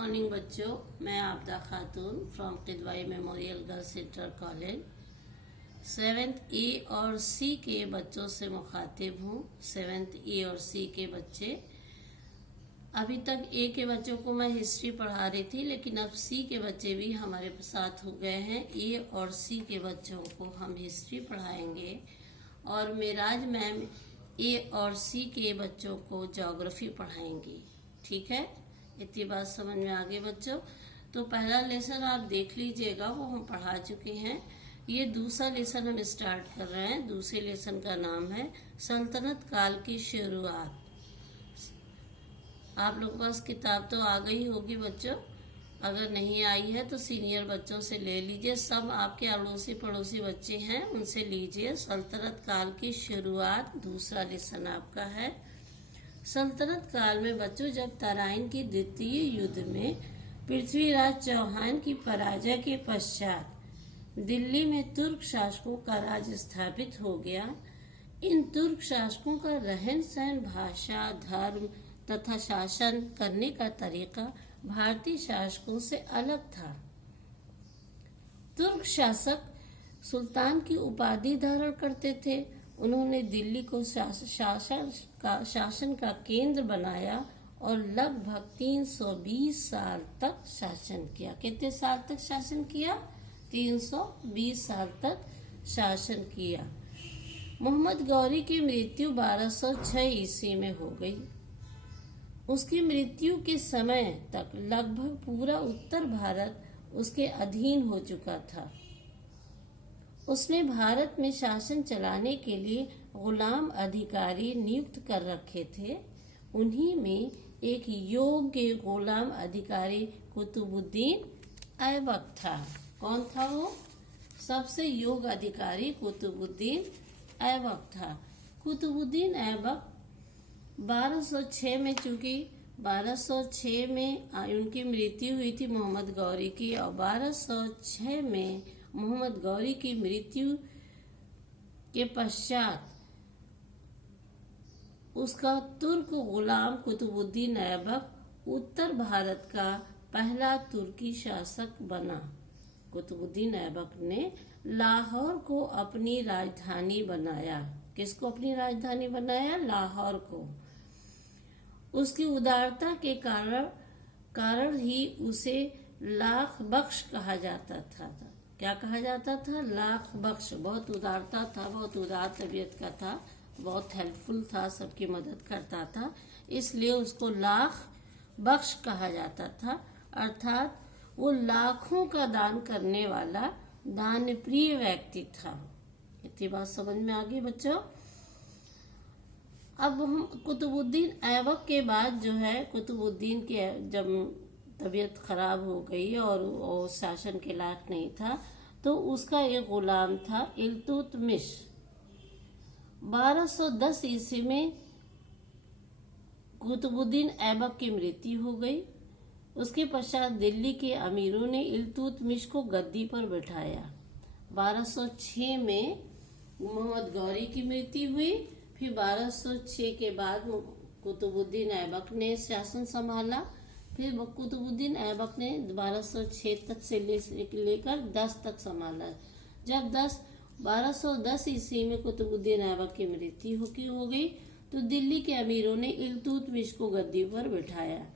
Morning बच्चों, मैं आबदा खातून from Kidwai memorial girls inter college 7th ए और सी के बच्चों से मुखातिब हूँ। 7th ए और सी के बच्चे, अभी तक ए के बच्चों को मैं हिस्ट्री पढ़ा रही थी, लेकिन अब सी के बच्चे भी हमारे साथ हो गए हैं। ए और सी के बच्चों को हम हिस्ट्री पढ़ाएंगे और मेराज मैम ए और सी के बच्चों को ज्योग्राफी पढ़ाएंगी। ठीक है, इतनी बात समझ में आ गई बच्चों। तो पहला लेसन आप देख लीजिएगा, वो हम पढ़ा चुके हैं। ये दूसरा लेसन हम स्टार्ट कर रहे हैं। दूसरे लेसन का नाम है सल्तनत काल की शुरुआत। आप लोग के पास किताब तो आ गई होगी बच्चों, अगर नहीं आई है तो सीनियर बच्चों से ले लीजिए। सब आपके अड़ोसी पड़ोसी बच्चे हैं, उनसे लीजिए। सल्तनत काल की शुरुआत दूसरा लेसन आपका है। सल्तनत काल में बच्चों, जब तराइन की द्वितीय युद्ध में पृथ्वीराज चौहान की पराजय के पश्चात दिल्ली में तुर्क शासकों का राज स्थापित हो गया। इन तुर्क शासकों का रहन सहन, भाषा, धर्म तथा शासन करने का तरीका भारतीय शासकों से अलग था। तुर्क शासक सुल्तान की उपाधि धारण करते थे। उन्होंने दिल्ली को शासन का केंद्र बनाया और लगभग 320 साल तक शासन किया। कितने साल तक शासन किया? 320 साल तक शासन किया। मोहम्मद गौरी की मृत्यु 1206 ईस्वी में हो गई। उसकी मृत्यु के समय तक लगभग पूरा उत्तर भारत उसके अधीन हो चुका था। उसने भारत में शासन चलाने के लिए गुलाम अधिकारी नियुक्त कर रखे थे। उन्हीं में एक योग्य गुलाम अधिकारी कुतुबुद्दीन ऐबक था। कौन था वो? सबसे योग्य अधिकारी कुतुबुद्दीन ऐबक था। कुतुबुद्दीन ऐबक 1206 में, चूंकि 1206 में उनकी मृत्यु हुई थी मोहम्मद गौरी की, और 1206 में मोहम्मद गौरी की मृत्यु के पश्चात उसका तुर्क गुलाम कुतुबुद्दीन ऐबक उत्तर भारत का पहला तुर्की शासक बना। कुतुबुद्दीन ऐबक ने लाहौर को अपनी राजधानी बनाया। किसको अपनी राजधानी बनाया? लाहौर को। उसकी उदारता के कारण ही उसे लाख बख्श कहा जाता था। क्या कहा जाता था? लाख बख्श। बहुत उदारता था, बहुत उदार तबीयत का था, बहुत हेल्पफुल था, सबकी मदद करता था, इसलिए उसको लाख बख्श कहा जाता था। अर्थात वो लाखों का दान करने वाला दान प्रिय व्यक्ति था। इतनी बात समझ में आ गई बच्चों। अब हम कुतुबुद्दीन ऐबक के बाद जो है, कुतुबुद्दीन के जब तबीयत खराब हो गई और वो शासन के लायक नहीं था, तो उसका एक गुलाम था इल्तुतमिश। 1210 ईस्वी में कुतुबुद्दीन ऐबक की मृत्यु हो गई। उसके पश्चात दिल्ली के अमीरों ने इल्तुतमिश को गद्दी पर बैठाया। 1206 में मोहम्मद गौरी की मृत्यु हुई। फिर 1206 के बाद कुतुबुद्दीन ऐबक ने शासन संभाला। फिर कुतुबुद्दीन ऐबक ने 1206 तक से लेकर 10 तक संभाला। जब 1210 ईस्वी में कुतुबुद्दीन ऐबक की मृत्यु हो गई, तो दिल्ली के अमीरों ने इल्तुतमिश को गद्दी पर बिठाया।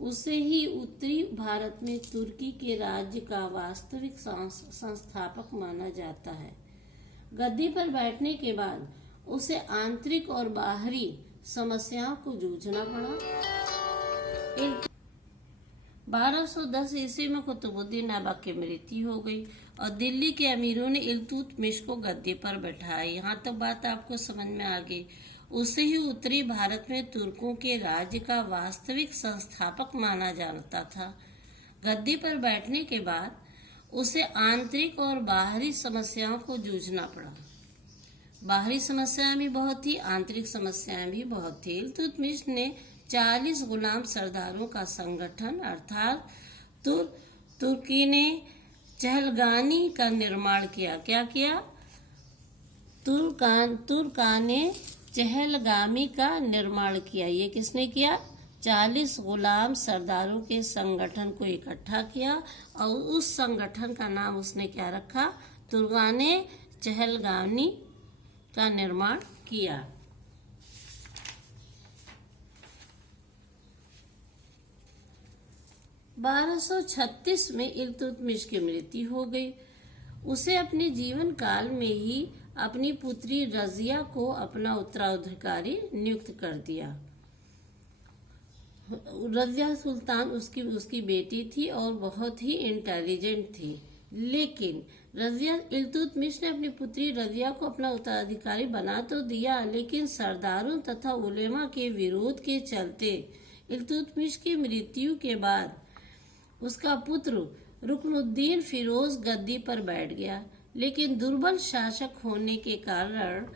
उसे ही उत्तरी भारत में तुर्की के राज्य का वास्तविक संस्थापक माना जाता है। गद्दी पर बैठने के बाद उसे आंतरिक और बाहरी समस्याओं को जूझना पड़ा। 1210 ईस्वी में कुतुबुद्दीन ऐबक की मृत्यु हो गई और दिल्ली के अमीरों ने इल्तुतमिश को गद्दी पर बैठाया। यहाँ तक बात आपको समझ में आ गई। उसे ही उत्तरी भारत में तुर्कों के राज्य का वास्तविक संस्थापक माना जाता था। गद्दी पर बैठने के बाद उसे आंतरिक और बाहरी समस्याओं को जूझना पड़ा। बाहरी समस्याएं भी बहुत थी, आंतरिक समस्याएं भी बहुत थी। इल्तुतमिश ने 40 गुलाम सरदारों का संगठन अर्थात तुर्की ने चहलगानी का निर्माण किया। क्या किया? तुर्कान ने चहलगामी का निर्माण किया। ये किसने किया? 40 गुलाम सरदारों के संगठन को इकट्ठा किया और उस संगठन का नाम उसने क्या रखा? तुर्गाने चहलगानी का निर्माण किया। 1236 में इल्तुतमिश की मृत्यु हो गई। उसे अपने जीवन काल में ही अपनी पुत्री रजिया को अपना उत्तराधिकारी नियुक्त कर दिया। रजिया सुल्तान उसकी बेटी थी और बहुत ही इंटेलिजेंट थी, लेकिन रजिया इल्तुतमिश ने अपनी पुत्री रजिया को अपना उत्तराधिकारी बना तो दिया, लेकिन सरदारों तथा उलेमा के विरोध के चलते इल्तुतमिश की मृत्यु के बाद उसका पुत्र रुकनुद्दीन फिरोज गद्दी पर बैठ गया। लेकिन दुर्बल शासक होने के कारण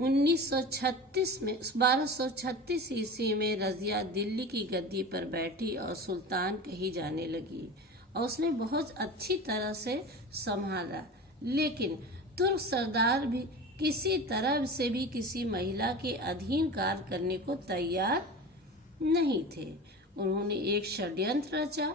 1236 ईस्वी में रजिया दिल्ली की गद्दी पर बैठी और सुल्तान कही जाने लगी और उसने बहुत अच्छी तरह से संभाला। लेकिन तुर्क सरदार भी किसी तरह से भी किसी महिला के अधीन कार्य करने को तैयार नहीं थे। उन्होंने एक षड्यंत्र रचा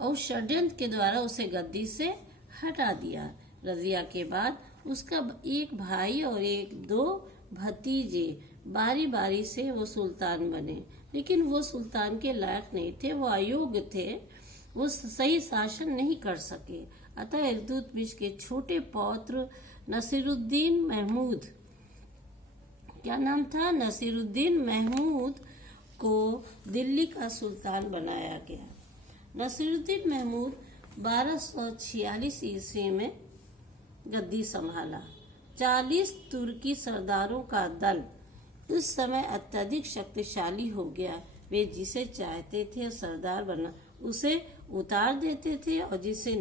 और षड्यंत्र के द्वारा उसे गद्दी से हटा दिया। रजिया के बाद उसका एक भाई और दो भतीजे बारी बारी से वो सुल्तान बने, लेकिन वो सुल्तान के लायक नहीं थे, वो अयोग्य थे, वो सही शासन नहीं कर सके। अतः इल्तुतमिश के छोटे पौत्र नसीरुद्दीन महमूद, क्या नाम था? नसीरुद्दीन महमूद को दिल्ली का सुल्तान बनाया गया। नसीरुद्दीन महमूद 1246 ईस्वी में गद्दी संभाला। 40 तुर्की सरदारों का दल उस समय अत्यधिक शक्तिशाली हो गया। वे जिसे चाहते थे सरदार बना उसे उतार देते थे और जिसे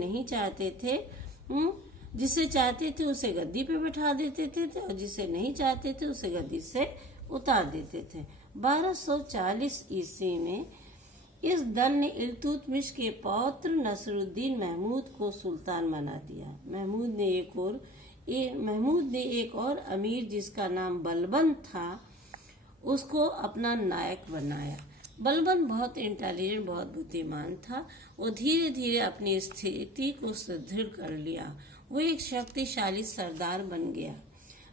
चाहते थे उसे गद्दी पे बैठा देते थे और जिसे नहीं चाहते थे उसे गद्दी से उतार देते थे। 1240 ईस्वी में इस दल ने इल्तुतमिश के पौत्र नसरुद्दीन महमूद को सुल्तान बना दिया। महमूद ने एक और अमीर जिसका नाम बलबन था उसको अपना नायक बनाया। बलबन बहुत इंटेलिजेंट, बहुत बुद्धिमान था। वो धीरे धीरे अपनी स्थिति को सुदृढ़ कर लिया। वो एक शक्तिशाली सरदार बन गया।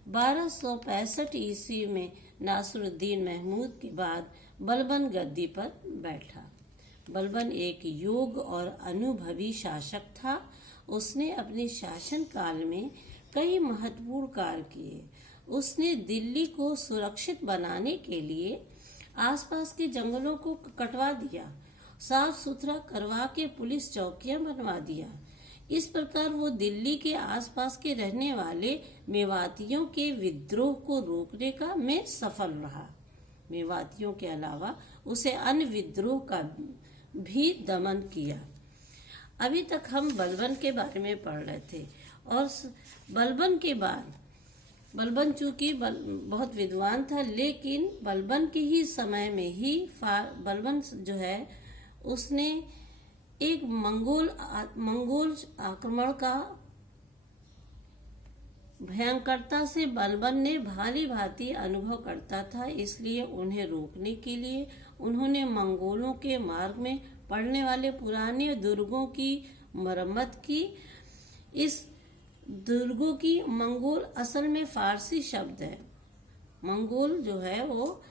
1265 ईस्वी में नासरुद्दीन महमूद के बाद बलबन गद्दी पर बैठा। बलबन एक योग्य और अनुभवी शासक था। उसने अपने शासन काल में कई महत्वपूर्ण कार्य किए। उसने दिल्ली को सुरक्षित बनाने के लिए आसपास के जंगलों को कटवा दिया, साफ सुथरा करवा के पुलिस चौकियां बनवा दिया। इस प्रकार वो दिल्ली के आसपास के रहने वाले मेवातियों के विद्रोह को रोकने का में सफल रहा। मेवातियों के अलावा उसे अन्य विद्रोह का भी दमन किया। अभी तक हम बलबन के बारे में पढ़ रहे थे और बलबन के बाद बलबन चूंकि बहुत विद्वान था, लेकिन बलबन के ही समय में ही बलबन जो है उसने एक मंगोल आक्रमण का भयंकरता से बलबन ने भाली भांति अनुभव करता था। इसलिए उन्हें रोकने के लिए उन्होंने मंगोलों के मार्ग में पड़ने वाले पुराने दुर्गों की मरम्मत की। इस दुर्गों की मंगोल असल में फारसी शब्द है। मंगोल जो है वो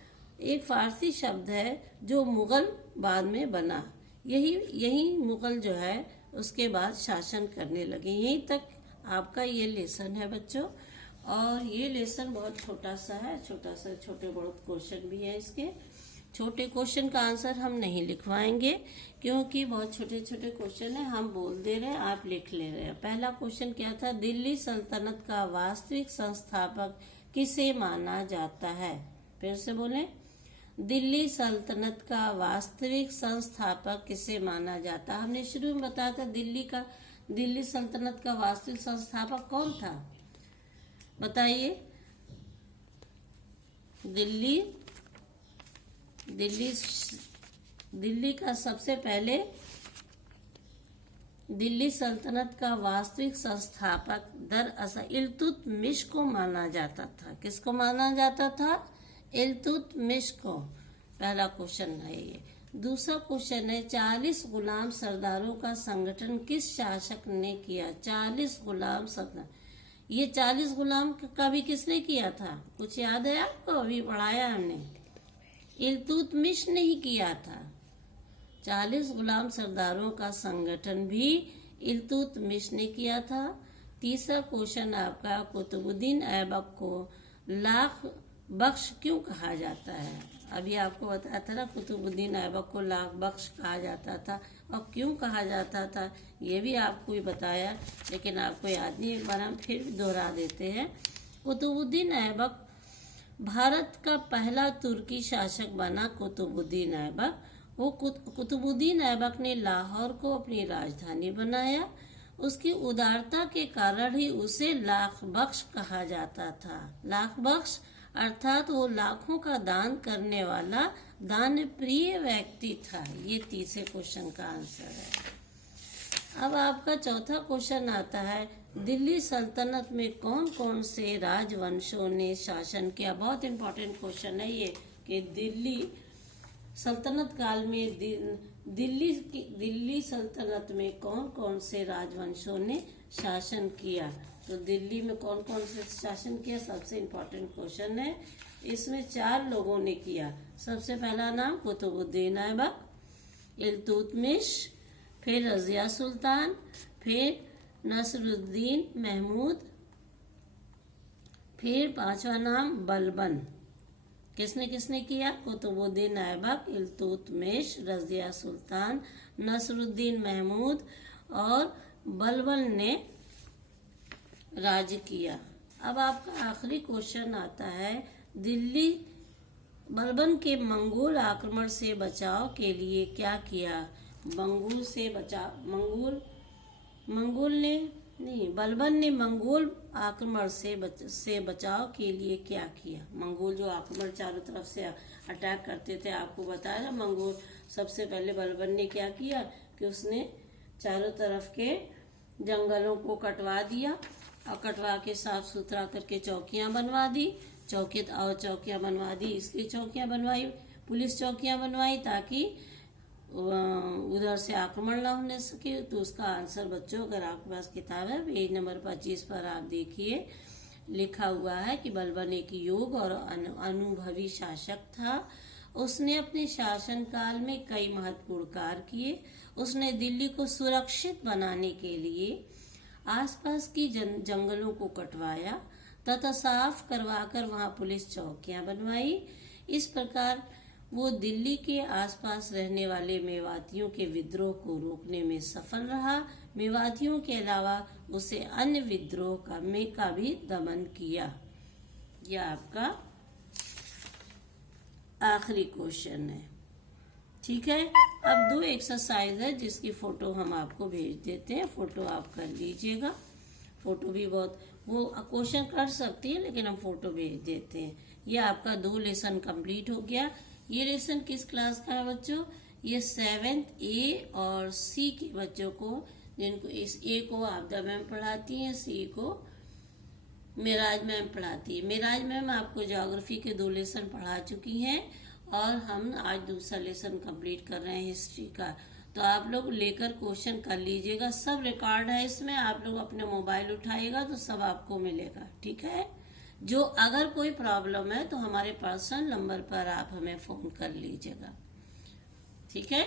एक फारसी शब्द है जो मुगल बाद में बना। यही मुगल जो है उसके बाद शासन करने लगे। यहीं तक आपका ये लेसन है बच्चों, और ये लेसन बहुत छोटा सा है। छोटे बहुत क्वेश्चन भी है। इसके छोटे क्वेश्चन का आंसर हम नहीं लिखवाएंगे क्योंकि बहुत छोटे छोटे क्वेश्चन है, हम बोल दे रहे हैं, आप लिख ले रहे हैं। पहला क्वेश्चन क्या था? दिल्ली सल्तनत का वास्तविक संस्थापक किसे माना जाता है? फिर से बोलें, दिल्ली सल्तनत का वास्तविक संस्थापक किसे माना जाता है? हमने शुरू में बताया था दिल्ली सल्तनत का वास्तविक संस्थापक कौन था? बताइए। दिल्ली का सबसे पहले दिल्ली सल्तनत का वास्तविक संस्थापक दरअसल इल्तुतमिश को माना जाता था। किसको माना जाता था? इल्तुतमिश को। पहला क्वेश्चन है ये। दूसरा क्वेश्चन है 40 गुलाम सरदारों का संगठन किस शासक ने किया? 40 गुलाम सरदार, ये 40 गुलाम का भी किसने किया था? कुछ याद है आपको? अभी पढ़ाया हमने। इल्तुतमिश ने ही किया था। 40 गुलाम सरदारों का संगठन भी इल्तुतमिश ने किया था। तीसरा क्वेश्चन आपका, कुतुबुद्दीन ऐबक को लाख बख्श क्यों कहा जाता है? अभी आपको बताया था ना, कुतुबुद्दीन ऐबक को लाख बख्श कहा जाता था, और क्यों कहा जाता था ये भी आपको ही बताया, लेकिन आपको याद नहीं। एक बार हम फिर दोहरा देते हैं। कुतुबुद्दीन ऐबक भारत का पहला तुर्की शासक बना। कुतुबुद्दीन ऐबक, वो कुतुबुद्दीन ऐबक ने लाहौर को अपनी राजधानी बनाया। उसकी उदारता के कारण ही उसे लाख बख्श कहा जाता था। लाख बख्श अर्थात वो लाखों का दान करने वाला दान प्रिय व्यक्ति था। ये तीसरे क्वेश्चन का आंसर है। अब आपका चौथा क्वेश्चन आता है, दिल्ली सल्तनत में कौन कौन से राजवंशों ने शासन किया? बहुत इंपॉर्टेंट क्वेश्चन है ये कि दिल्ली सल्तनत काल में दिल्ली सल्तनत में कौन कौन से राजवंशों ने शासन किया? तो दिल्ली में कौन कौन से शासन किया, सबसे इम्पोर्टेंट क्वेश्चन है। इसमें 4 लोगों ने किया। सबसे पहला नाम कुतुबुद्दीन ऐबक, इल्तुतमिश, फिर रजिया सुल्तान, फिर नसरुद्दीन महमूद, फिर 5वां नाम बलबन। किसने किसने किया? कुतुबुद्दीन ऐबक, इल्तुतमिश, रजिया सुल्तान, नसरुद्दीन महमूद और बलबन ने राज किया। अब आपका आखिरी क्वेश्चन आता है, दिल्ली बलबन के मंगोल आक्रमण से बचाव के लिए क्या किया? बलबन ने मंगोल आक्रमण से बचाव के लिए क्या किया? मंगोल जो आक्रमण चारों तरफ से अटैक करते थे, आपको बताया ना मंगोल। सबसे पहले बलबन ने क्या किया कि उसने चारों तरफ के जंगलों को कटवा दिया, और कटवा के साफ सुथरा करके चौकियां बनवा दी। चौकियां बनवा दी, इसलिए चौकियां बनवाई, पुलिस चौकियां बनवाई ताकि उधर से आक्रमण ना होने सके। तो उसका आंसर बच्चों, अगर आपके पास किताब है, पेज नंबर 25 पर आप देखिए, लिखा हुआ है कि बलबन एक योग्य और अनुभवी शासक था। उसने अपने शासनकाल में कई महत्वपूर्ण कार्य किए। उसने दिल्ली को सुरक्षित बनाने के लिए आसपास की जंगलों को कटवाया तथा साफ करवाकर वहां पुलिस चौकियां बनवाई। इस प्रकार वो दिल्ली के आसपास रहने वाले मेवातियों के विद्रोह को रोकने में सफल रहा। मेवातियों के अलावा उसे अन्य विद्रोह का भी दमन किया। यह आपका आखिरी क्वेश्चन है। ठीक है, अब 2 एक्सरसाइज है जिसकी फोटो हम आपको भेज देते हैं। फोटो आप कर लीजिएगा। फोटो भी बहुत, वो क्वेश्चन कर सकती है लेकिन हम फोटो भेज देते हैं। ये आपका 2 लेसन कंप्लीट हो गया। ये लेसन किस क्लास का है बच्चों? ये 7th A और C के बच्चों को, जिनको इस A को आपदा मैम पढ़ाती हैं, C को मेराज मैम पढ़ाती है। मेराज मैम आपको ज्योग्राफी के 2 लेसन पढ़ा चुकी हैं और हम आज दूसरा लेसन कंप्लीट कर रहे हैं हिस्ट्री का। तो आप लोग लेकर क्वेश्चन कर लीजिएगा। सब रिकॉर्ड है इसमें, आप लोग अपने मोबाइल उठाइएगा तो सब आपको मिलेगा। ठीक है, जो अगर कोई प्रॉब्लम है तो हमारे पर्सनल नंबर पर आप हमें फोन कर लीजिएगा। ठीक है।